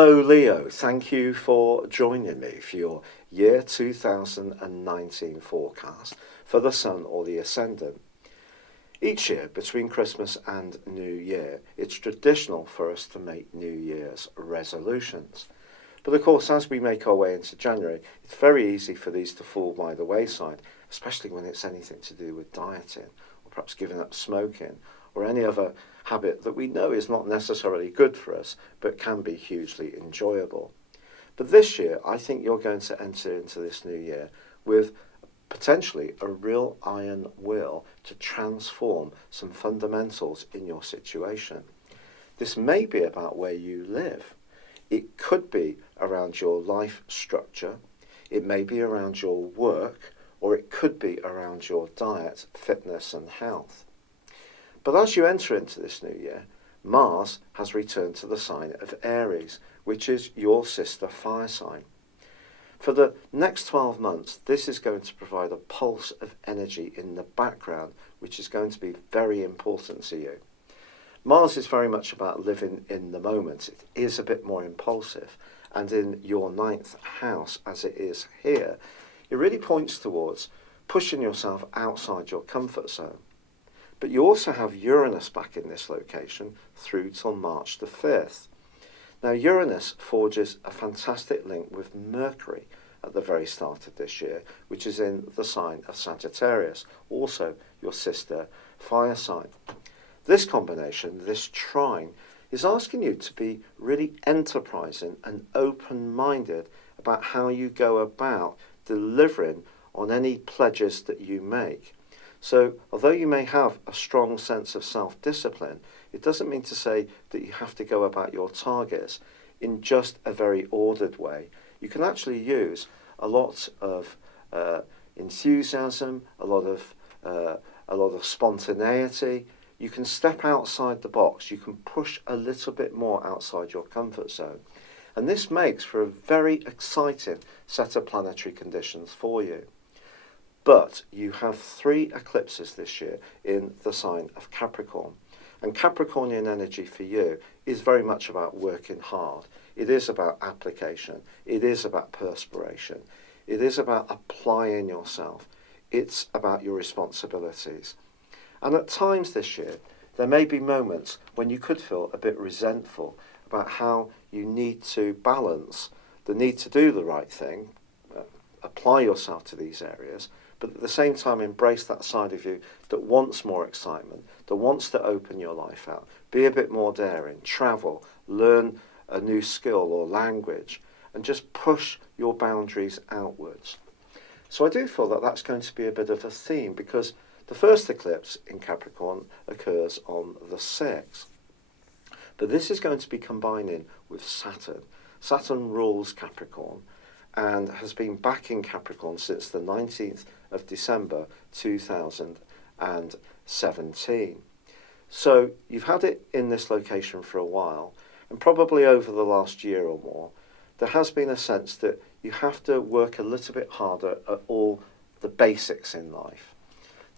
Hello Leo, thank you for joining me for your year 2019 forecast for the Sun or the Ascendant. Each year between Christmas and New Year, it's traditional for us to make New Year's resolutions. But of course, as we make our way into January, it's very easy for these to fall by the wayside, especially when it's anything to do with dieting, or perhaps giving up smoking, or any other habit that we know is not necessarily good for us, but can be hugely enjoyable. But this year, I think you're going to enter into this new year with potentially a real iron will to transform some fundamentals in your situation. This may be about where you live. It could be around your life structure. It may be around your work, or it could be around your diet, fitness and health. But as you enter into this new year, Mars has returned to the sign of Aries, which is your sister fire sign. For the next 12 months, this is going to provide a pulse of energy in the background, which is going to be very important to you. Mars is very much about living in the moment. It is a bit more impulsive. And in your 9th house, as it is here, it really points towards pushing yourself outside your comfort zone. But you also have Uranus back in this location through till March the 5th. Now Uranus forges a fantastic link with Mercury at the very start of this year, which is in the sign of Sagittarius, also your sister fire sign. This combination, this trine, is asking you to be really enterprising and open-minded about how you go about delivering on any pledges that you make. So, although you may have a strong sense of self-discipline, it doesn't mean to say that you have to go about your targets in just a very ordered way. You can actually use a lot of enthusiasm, a lot of spontaneity. You can step outside the box. You can push a little bit more outside your comfort zone. And this makes for a very exciting set of planetary conditions for you. But you have 3 eclipses this year in the sign of Capricorn. And Capricornian energy for you is very much about working hard. It is about application. It is about perspiration. It is about applying yourself. It's about your responsibilities. And at times this year, there may be moments when you could feel a bit resentful about how you need to balance the need to do the right thing, apply yourself to these areas, but at the same time embrace that side of you that wants more excitement, that wants to open your life out, be a bit more daring, travel, learn a new skill or language, and just push your boundaries outwards. So I do feel that that's going to be a bit of a theme, because the first eclipse in Capricorn occurs on the 6th. But this is going to be combining with Saturn. Saturn rules Capricorn and has been back in Capricorn since the 19th of December 2017. So you've had it in this location for a while, and probably over the last year or more, there has been a sense that you have to work a little bit harder at all the basics in life.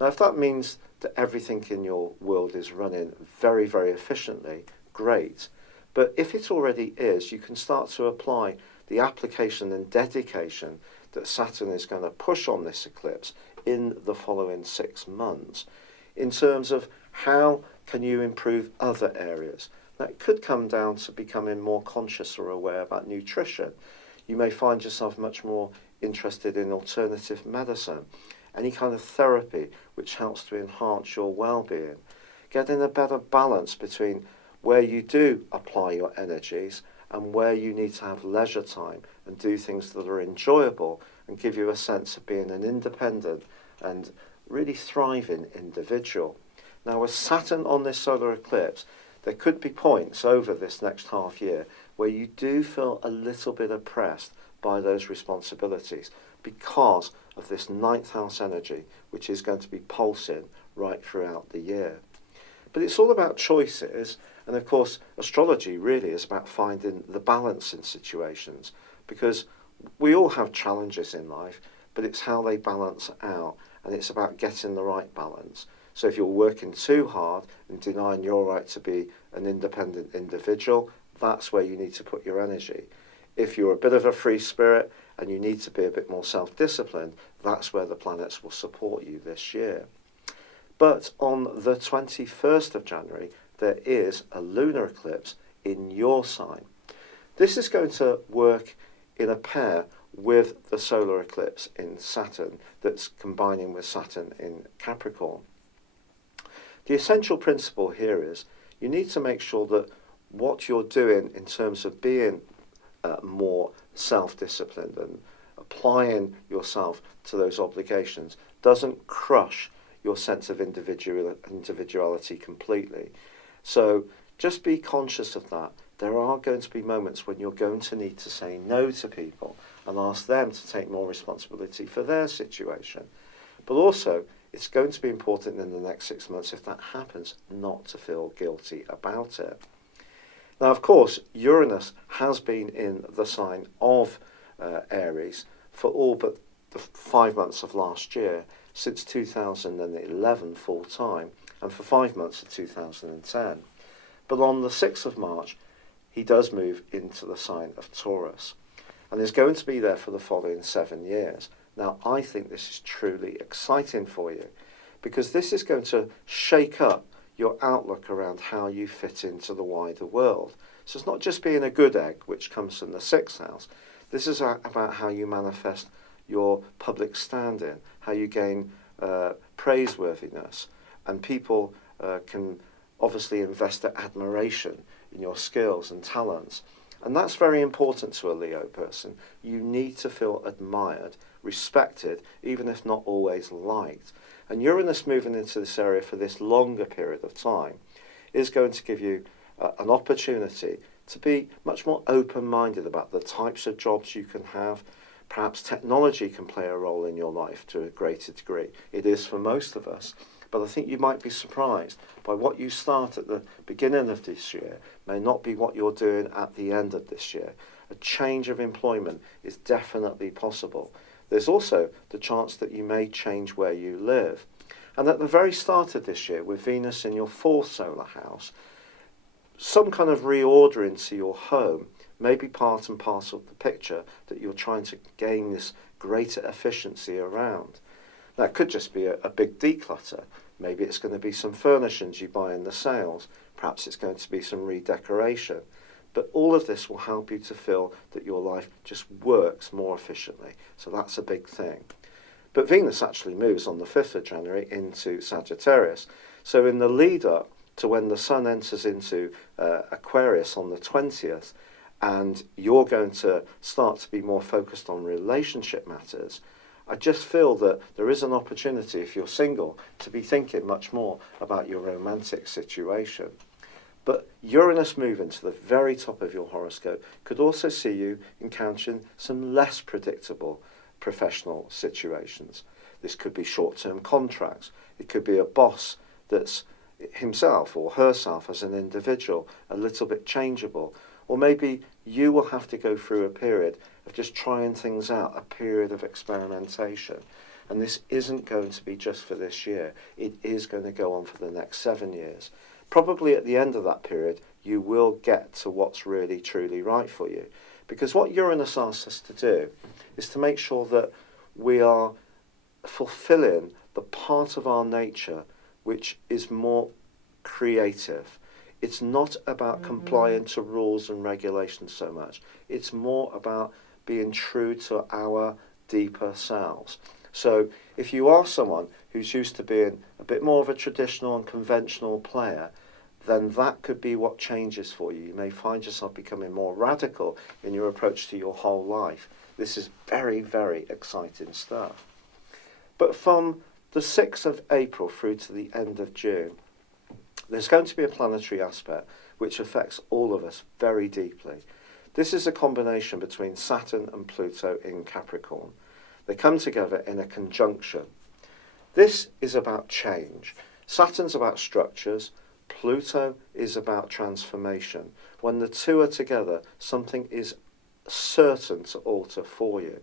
Now, if that means that everything in your world is running very, very efficiently, great. But if it already is, you can start to apply the application and dedication that Saturn is going to push on this eclipse in the following 6 months in terms of how can you improve other areas. That could come down to becoming more conscious or aware about nutrition. You may find yourself much more interested in alternative medicine, any kind of therapy which helps to enhance your well-being, getting a better balance between where you do apply your energies and where you need to have leisure time and do things that are enjoyable and give you a sense of being an independent and really thriving individual. Now, with Saturn on this solar eclipse, there could be points over this next half year where you do feel a little bit oppressed by those responsibilities because of this 9th house energy, which is going to be pulsing right throughout the year. But it's all about choices, and of course astrology really is about finding the balance in situations, because we all have challenges in life, but it's how they balance out, and it's about getting the right balance. So if you're working too hard and denying your right to be an independent individual, that's where you need to put your energy. If you're a bit of a free spirit and you need to be a bit more self-disciplined, that's where the planets will support you this year. But on the 21st of January, there is a lunar eclipse in your sign. This is going to work in a pair with the solar eclipse in Saturn that's combining with Saturn in Capricorn. The essential principle here is you need to make sure that what you're doing in terms of being more self-disciplined and applying yourself to those obligations doesn't crush your sense of individuality completely. So just be conscious of that. There are going to be moments when you're going to need to say no to people and ask them to take more responsibility for their situation. But also, it's going to be important in the next 6 months, if that happens, not to feel guilty about it. Now, of course, Uranus has been in the sign of Aries for all but the 5 months of last year, since 2011 full time, and for 5 months of 2010. But on the 6th of March, he does move into the sign of Taurus, and is going to be there for the following 7 years. Now, I think this is truly exciting for you, because this is going to shake up your outlook around how you fit into the wider world. So it's not just being a good egg, which comes from the 6th house. This is about how you manifest your public standing, how you gain praiseworthiness, and people can obviously invest their admiration in your skills and talents. And that's very important to a Leo person. You need to feel admired, respected, even if not always liked. And Uranus moving into this area for this longer period of time is going to give you an opportunity to be much more open-minded about the types of jobs you can have. Perhaps technology can play a role in your life to a greater degree. It is for most of us. But I think you might be surprised by what you start at the beginning of this year may not be what you're doing at the end of this year. A change of employment is definitely possible. There's also the chance that you may change where you live. And at the very start of this year, with Venus in your 4th solar house, some kind of reordering to your home may be part and parcel of the picture that you're trying to gain this greater efficiency around. That could just be a big declutter. Maybe it's going to be some furnishings you buy in the sales. Perhaps it's going to be some redecoration. But all of this will help you to feel that your life just works more efficiently. So that's a big thing. But Venus actually moves on the 5th of January into Sagittarius. So in the lead up to when the Sun enters into Aquarius on the 20th, and you're going to start to be more focused on relationship matters, I just feel that there is an opportunity, if you're single, to be thinking much more about your romantic situation. But Uranus moving to the very top of your horoscope could also see you encountering some less predictable professional situations. This could be short-term contracts. It could be a boss that's himself or herself as an individual a little bit changeable. Or maybe you will have to go through a period of just trying things out, a period of experimentation. And this isn't going to be just for this year. It is going to go on for the next 7 years. Probably at the end of that period, you will get to what's really, truly right for you. Because what Uranus asks us to do is to make sure that we are fulfilling the part of our nature which is more creative. It's not about complying to rules and regulations so much. It's more about being true to our deeper selves. So if you are someone who's used to being a bit more of a traditional and conventional player, then that could be what changes for you. You may find yourself becoming more radical in your approach to your whole life. This is very, very exciting stuff. But from the 6th of April through to the end of June, there's going to be a planetary aspect which affects all of us very deeply. This is a combination between Saturn and Pluto in Capricorn. They come together in a conjunction. This is about change. Saturn's about structures. Pluto is about transformation. When the two are together, something is certain to alter for you.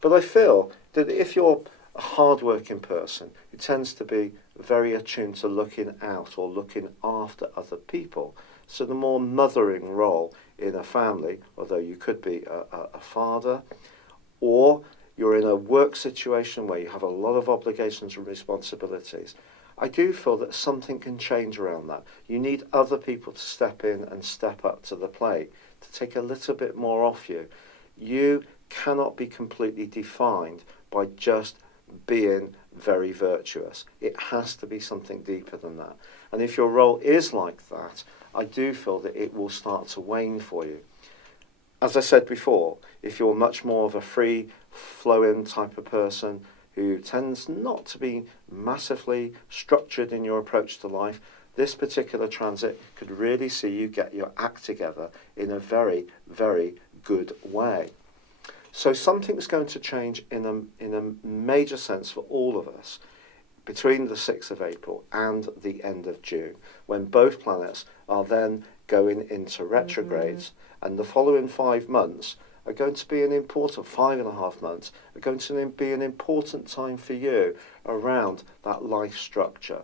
But I feel that if you're a hard-working person who tends to be very attuned to looking out or looking after other people, So the more mothering role in a family, although you could be a father, or you're in a work situation where you have a lot of obligations and responsibilities, I do feel that something can change around that. You need other people to step in and step up to the plate, to take a little bit more off you. You cannot be completely defined by just being very virtuous. It has to be something deeper than that. And if your role is like that, I do feel that it will start to wane for you. As I said before, if you're much more of a free-flowing type of person who tends not to be massively structured in your approach to life, this particular transit could really see you get your act together in a very, very good way. So something's going to change in a major sense for all of us between the 6th of April and the end of June, when both planets are then going into retrogrades, and the following 5 months are going to be an important, 5.5 months, are going to be an important time for you around that life structure.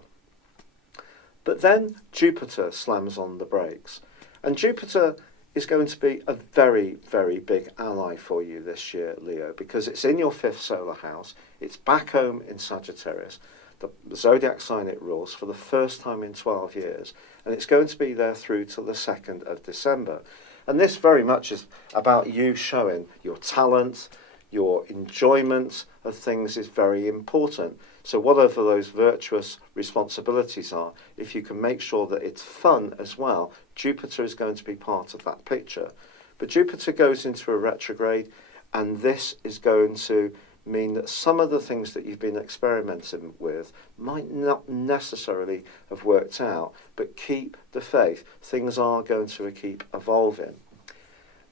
But then Jupiter slams on the brakes, and Jupiter is going to be a very, very big ally for you this year, Leo, because it's in your 5th solar house, it's back home in Sagittarius, the zodiac sign it rules, for the first time in 12 years, and it's going to be there through till the 2nd of December. And this very much is about you showing your talent, your enjoyment of things is very important. So whatever those virtuous responsibilities are, if you can make sure that it's fun as well, Jupiter is going to be part of that picture. But Jupiter goes into a retrograde, and this is going to mean that some of the things that you've been experimenting with might not necessarily have worked out, but keep the faith. Things are going to keep evolving.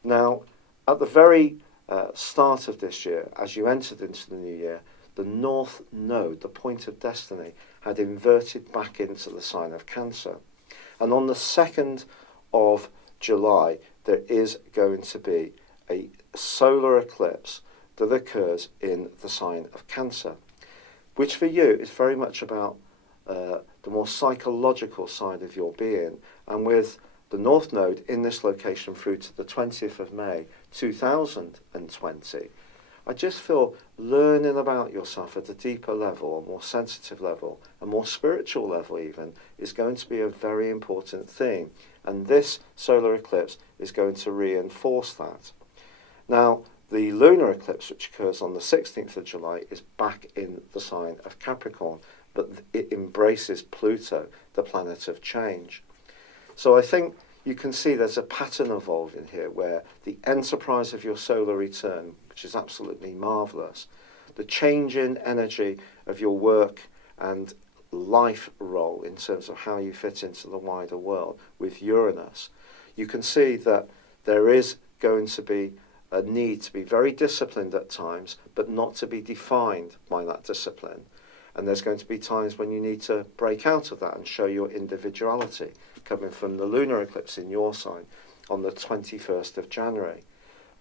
Now, at the very start of this year, as you entered into the new year, the North Node, the point of destiny, had inverted back into the sign of Cancer. And on the 2nd of July, there is going to be a solar eclipse that occurs in the sign of Cancer, which for you is very much about the more psychological side of your being. And with the North Node in this location through to the 20th of May 2020, I just feel learning about yourself at a deeper level, a more sensitive level, a more spiritual level even, is going to be a very important thing. And this solar eclipse is going to reinforce that. Now, the lunar eclipse, which occurs on the 16th of July, is back in the sign of Capricorn, but it embraces Pluto, the planet of change. So I think you can see there's a pattern evolving here where the enterprise of your solar return, which is absolutely marvellous, the change in energy of your work and life role in terms of how you fit into the wider world with Uranus, you can see that there is going to be a need to be very disciplined at times, but not to be defined by that discipline. And there's going to be times when you need to break out of that and show your individuality, coming from the lunar eclipse in your sign on the 21st of January.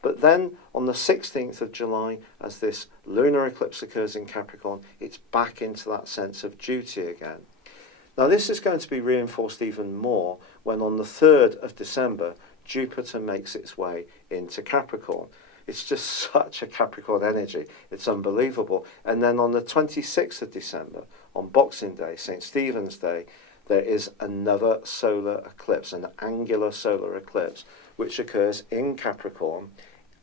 But then on the 16th of July, as this lunar eclipse occurs in Capricorn, it's back into that sense of duty again. Now this is going to be reinforced even more when on the 3rd of December, Jupiter makes its way into Capricorn. It's just such a Capricorn energy. It's unbelievable. And then on the 26th of December, on Boxing Day, St. Stephen's Day, there is another solar eclipse, an angular solar eclipse, which occurs in Capricorn,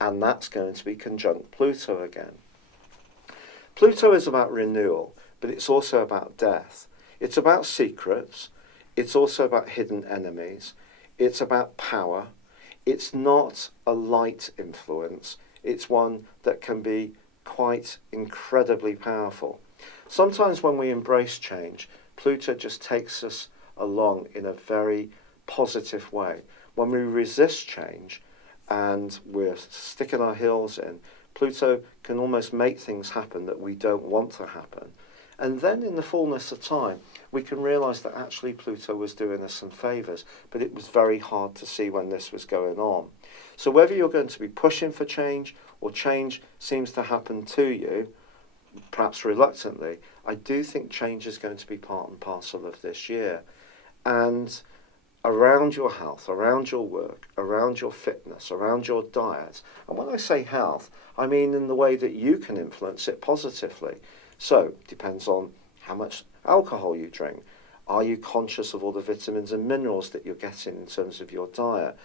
and that's going to be conjunct Pluto again. Pluto is about renewal, but it's also about death. It's about secrets. It's also about hidden enemies. It's about power. It's not a light influence. It's one that can be quite incredibly powerful. Sometimes when we embrace change, Pluto just takes us along in a very positive way. When we resist change and we're sticking our heels in, Pluto can almost make things happen that we don't want to happen. And then in the fullness of time, we can realise that actually Pluto was doing us some favours, but it was very hard to see when this was going on. So whether you're going to be pushing for change or change seems to happen to you, perhaps reluctantly, I do think change is going to be part and parcel of this year. And around your health, around your work, around your fitness, around your diet. And when I say health, I mean in the way that you can influence it positively. So, depends on how much alcohol you drink. Are you conscious of all the vitamins and minerals that you're getting in terms of your diet?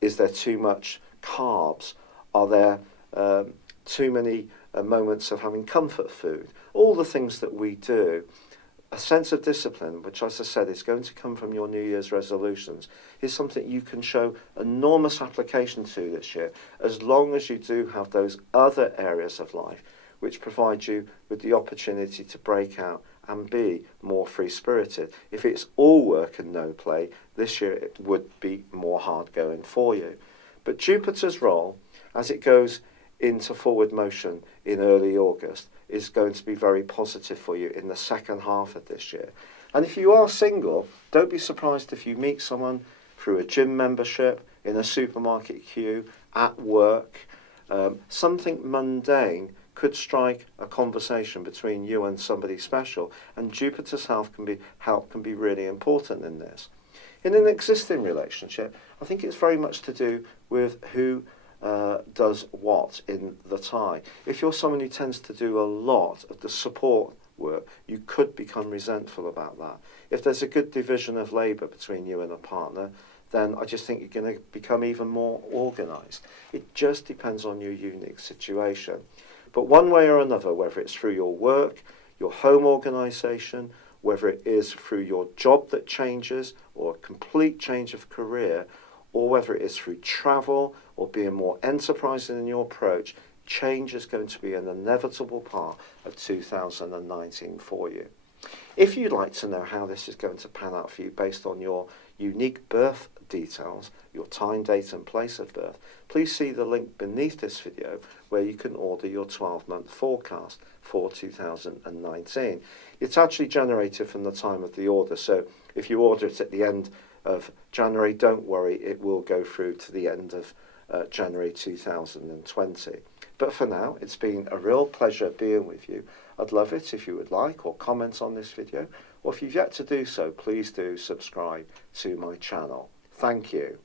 Is there too much carbs? Are there too many moments of having comfort food? All the things that we do. A sense of discipline, which, as I said, is going to come from your New Year's resolutions, is something you can show enormous application to this year, as long as you do have those other areas of life which provide you with the opportunity to break out and be more free-spirited. If it's all work and no play, this year it would be more hard going for you. But Jupiter's role, as it goes into forward motion in early August, is going to be very positive for you in the second half of this year. And if you are single, don't be surprised if you meet someone through a gym membership, in a supermarket queue, at work. Something mundane could strike a conversation between you and somebody special, and Jupiter's help can be really important in this. In an existing relationship, I think it's very much to do with who does what in the tie. If you're someone who tends to do a lot of the support work, you could become resentful about that. If there's a good division of labour between you and a partner, then I just think you're going to become even more organised. It just depends on your unique situation. But one way or another, whether it's through your work, your home organisation, whether it is through your job that changes or a complete change of career, or whether it is through travel or being more enterprising in your approach, change is going to be an inevitable part of 2019 for you. If you'd like to know how this is going to pan out for you based on your unique birth details, your time, date and place of birth, please see the link beneath this video where you can order your 12-month forecast for 2019. It's actually generated from the time of the order, so if you order it at the end of January, don't worry, it will go through to the end of January 2020. But for now, it's been a real pleasure being with you. I'd love it if you would like or comment on this video, or if you've yet to do so, please do subscribe to my channel. Thank you.